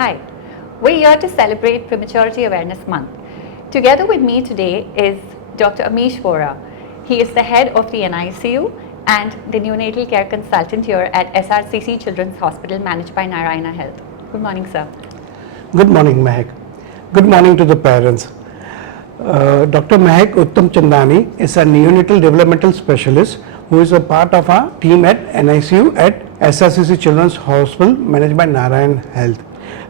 Hi, we're here to celebrate Prematurity Awareness Month. Together with me today is Dr. Amish Vora. He is the head of the NICU and the neonatal care consultant here at SRCC Children's Hospital managed by Narayana Health. Good morning, sir. Good morning, Mahek. Good morning to the parents. Dr. Mahek Uttamchandani is a neonatal developmental specialist who is a part of our team at NICU at SRCC Children's Hospital managed by Narayana Health.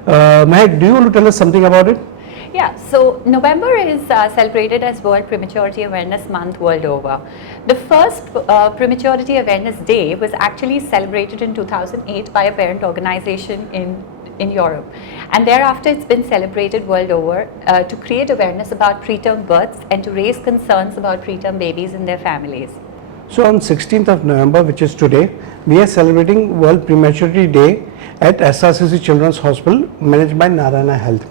Mahek, do you want to tell us something about it? Yeah, so November is celebrated as World Prematurity Awareness Month world over. The first Prematurity Awareness Day was actually celebrated in 2008 by a parent organization in Europe, and thereafter it's been celebrated world over to create awareness about preterm births and to raise concerns about preterm babies and their families. So on 16th of November, which is today, we are celebrating World Prematurity Day at SRCC Children's Hospital managed by Narayana Health.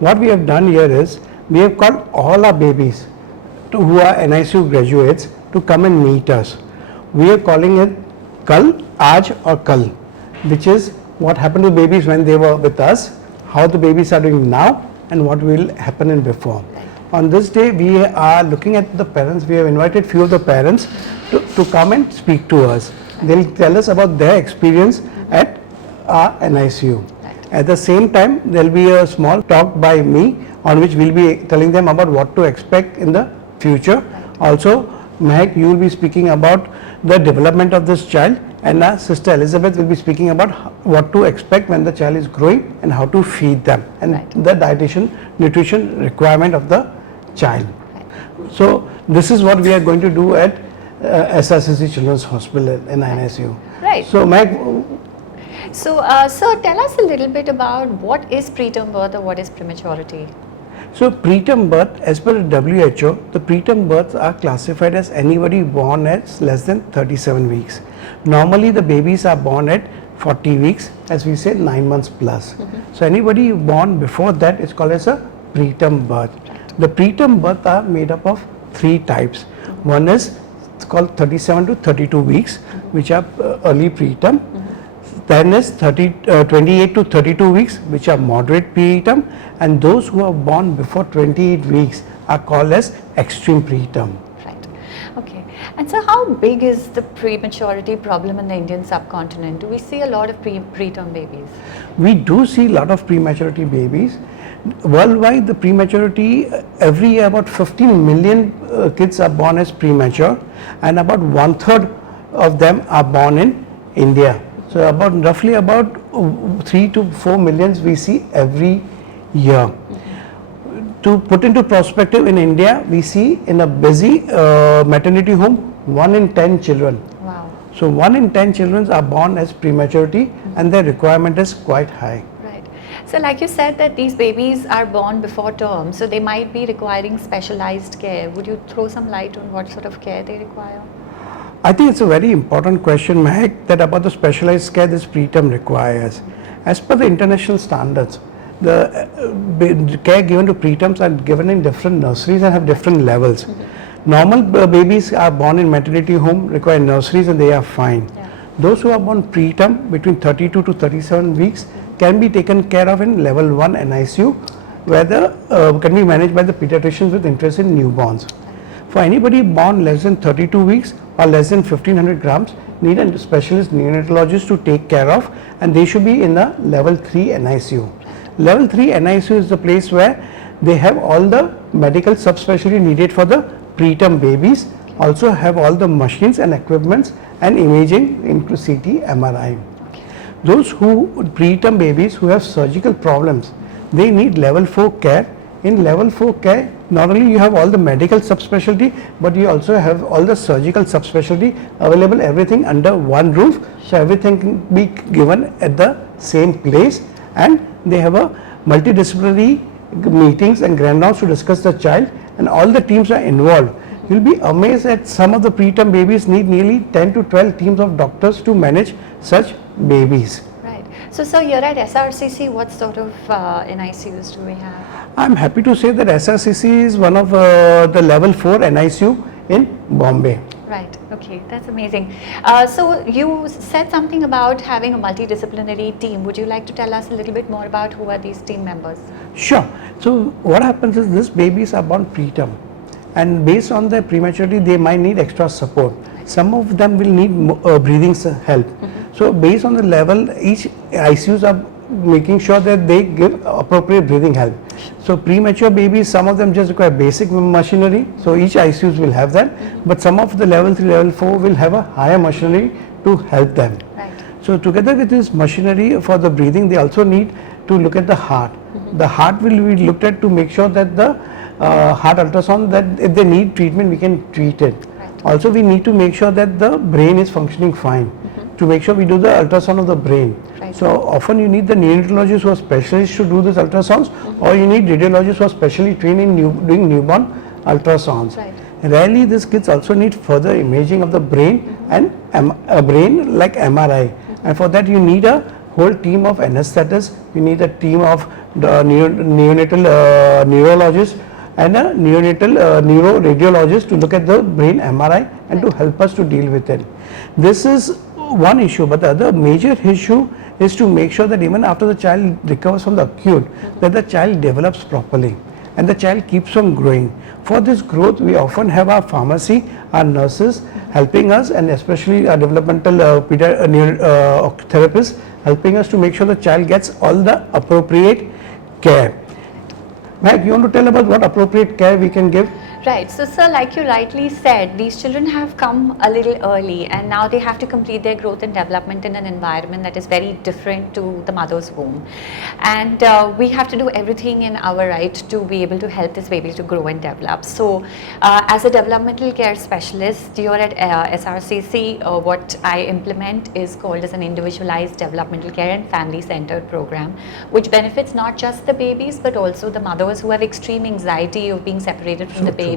What we have done here is, we have called all our babies who are NICU graduates to come and meet us. We are calling it Kal, Aaj or Kal, which is what happened to babies when they were with us, how the babies are doing now, and what will happen in before. On this day, we are looking at the parents. We have invited few of the parents to come and speak to us. They'll tell us about their experience at our NICU. At the same time, there will be a small talk by me on which we'll be telling them about what to expect in the future. Also, Mahek, you will be speaking about the development of this child, and our sister Elizabeth will be speaking about what to expect when the child is growing and how to feed them, and the nutrition requirement of the child. So this is what we are going to do at SRCC Children's Hospital in NICU. Right. So Mahek, so tell us a little bit about what is preterm birth or what is prematurity. So preterm birth, as per WHO, the preterm births are classified as anybody born at less than 37 weeks. Normally the babies are born at 40 weeks, as we say 9 months plus. So anybody born before that is called as a preterm birth. The preterm births are made up of 3 types. One is called 37 to 32 weeks, which are early preterm. Then is 28 to 32 weeks, which are moderate preterm, and those who are born before 28 weeks are called as extreme preterm. Right. Okay. And so how big is the prematurity problem in the Indian subcontinent? Do we see a lot of preterm babies? We do see a lot of prematurity babies. Worldwide, the prematurity, every year about 15 million kids are born as premature, and about 1/3 of them are born in India. So roughly about 3 to 4 millions we see every year. To put into perspective, in India, we see in a busy maternity home 1 in 10 children. Wow. So 1 in 10 children are born as prematurity, and their requirement is quite high. Right. So like you said that these babies are born before term, so they might be requiring specialized care. Would you throw some light on what sort of care they require? I think it's a very important question, Mahek, that about the specialized care this preterm requires. As per the international standards, the care given to preterms are given in different nurseries and have different levels. Normal babies are born in maternity home, require nurseries, and they are fine. Those who are born preterm between 32 to 37 weeks can be taken care of in level 1 NICU, where can be managed by the pediatricians with interest in newborns. For anybody born less than 32 weeks or less than 1500 grams, need a specialist neonatologist to take care of, and they should be in the level 3 NICU. Level 3 NICU is the place where they have all the medical subspecialty needed for the preterm babies, also have all the machines and equipments and imaging into CT, MRI. Those preterm babies who have surgical problems, they need level 4 care. In level 4 care, not only you have all the medical subspecialty, but you also have all the surgical subspecialty available, everything under one roof, so everything can be given at the same place, and they have a multidisciplinary meetings and grand rounds to discuss the child, and all the teams are involved. You'll be amazed that some of the preterm babies need nearly 10 to 12 teams of doctors to manage such babies. Right. So here at SRCC, what sort of NICUs do we have? I'm happy to say that SRCC is one of the level 4 NICU in Bombay. Right. Okay. That's amazing. So you said something about having a multidisciplinary team. Would you like to tell us a little bit more about who are these team members? Sure. So what happens is these babies are born preterm, and based on their prematurity, they might need extra support. Some of them will need breathing help. So based on the level, each ICUs are making sure that they give appropriate breathing help. So premature babies, some of them just require basic machinery, so each ICUs will have that, but some of the level 3, level 4 will have a higher machinery to help them. Right. So together with this machinery for the breathing, they also need to look at the heart. The heart will be looked at to make sure that the heart ultrasound, that if they need treatment, we can treat it. Right. Also, we need to make sure that the brain is functioning fine. To make sure we do the ultrasound of the brain. Right. So often you need the neonatologists who are specialists to do this ultrasounds, or you need radiologists who are specially trained in doing newborn ultrasounds. Right. Rarely these kids also need further imaging of the brain and a brain like MRI, and for that you need a whole team of anesthetists, you need a team of the neonatal neurologists and a neonatal neuroradiologist to look at the brain MRI and to help us to deal with it. This is one issue, but the other major issue is to make sure that even after the child recovers from the acute, that the child develops properly and the child keeps on growing. For this growth, we often have our pharmacy, our nurses helping us, and especially our developmental therapists helping us to make sure the child gets all the appropriate care. Mahek, you want to tell about what appropriate care we can give? Right. So, sir, like you rightly said, these children have come a little early, and now they have to complete their growth and development in an environment that is very different to the mother's womb. And we have to do everything in our right to be able to help this baby to grow and develop. So, as a developmental care specialist here at SRCC, what I implement is called as an individualized developmental care and family-centered program, which benefits not just the babies, but also the mothers who have extreme anxiety of being separated from the baby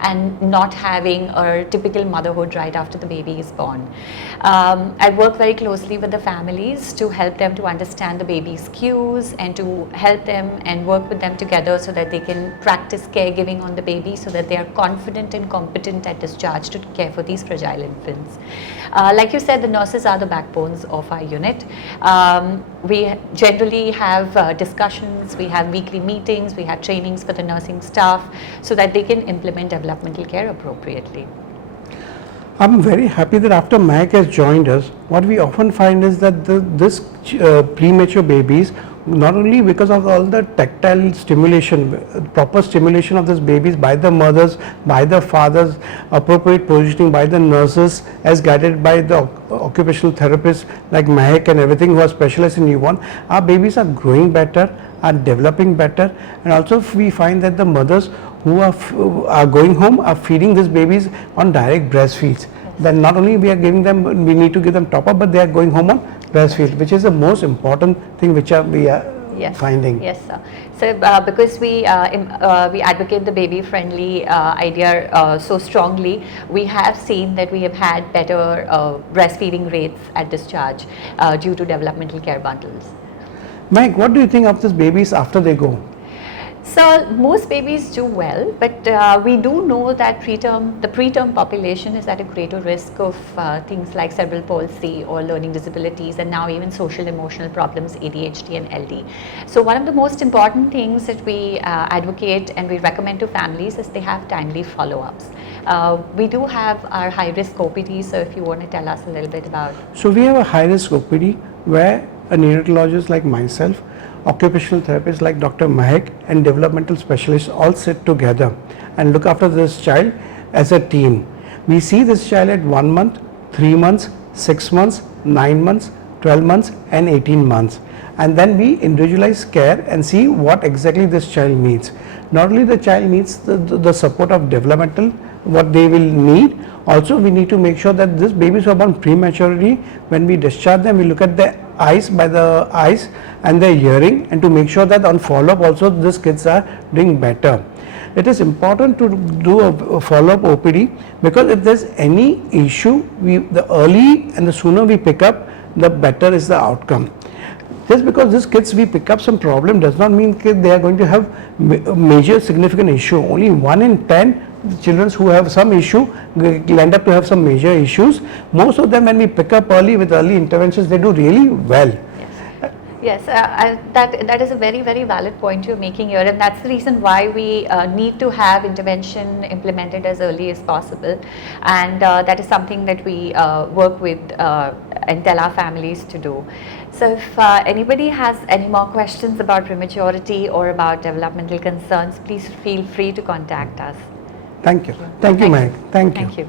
and not having a typical motherhood right after the baby is born. I work very closely with the families to help them to understand the baby's cues and to help them and work with them together so that they can practice caregiving on the baby, so that they are confident and competent at discharge to care for these fragile infants. Like you said, the nurses are the backbones of our unit. We generally have discussions, we have weekly meetings, we have trainings for the nursing staff so that they can implement developmental care appropriately. I'm very happy that after Mahek has joined us, what we often find is that this premature babies, not only because of all the tactile stimulation, proper stimulation of these babies by the mothers, by the fathers, appropriate positioning by the nurses as guided by the occupational therapists like Mahek and everything who are specialized in newborn, our babies are growing better, are developing better, and also we find that the mothers who are going home are feeding these babies on direct breastfeeds. Then not only we are giving them, we need to give them top up, but they are going home on breastfeed, which is the most important thing which we are finding. Yes, sir. So because we advocate the baby friendly idea so strongly, we have seen that we have had better breastfeeding rates at discharge due to developmental care bundles. Mike, what do you think of these babies after they go? So most babies do well, but we do know that the preterm population is at a greater risk of things like cerebral palsy or learning disabilities, and now even social emotional problems, ADHD and LD. So one of the most important things that we advocate and we recommend to families is they have timely follow-ups. We do have our high-risk OPD, so if you want to tell us a little bit about. So we have a high-risk OPD where a neonatologist like myself, occupational therapists like Dr. Mahek, and developmental specialists all sit together and look after this child as a team. We see this child at 1 month, 3 months, 6 months, 9 months, 12 months and 18 months, and then we individualize care and see what exactly this child needs. Not only the child needs the support of developmental, what they will need, also we need to make sure that these babies who are born prematurely, when we discharge them, we look at their eyes, by the eyes and their hearing, and to make sure that on follow-up also these kids are doing better. It is important to do a follow-up OPD, because if there's any issue, the early and the sooner we pick up, the better is the outcome. Just because these kids we pick up some problem does not mean that they are going to have major significant issue. Only 1 in 10 children who have some issue will end up to have some major issues. Most of them, when we pick up early with early interventions, they do really well. Yes, that is a very, very valid point you're making here, and that's the reason why we need to have intervention implemented as early as possible, and that is something that we work with and tell our families to do. So if anybody has any more questions about prematurity or about developmental concerns, please feel free to contact us. Thank you. Thank you, Mahek. Thank you. Thank you.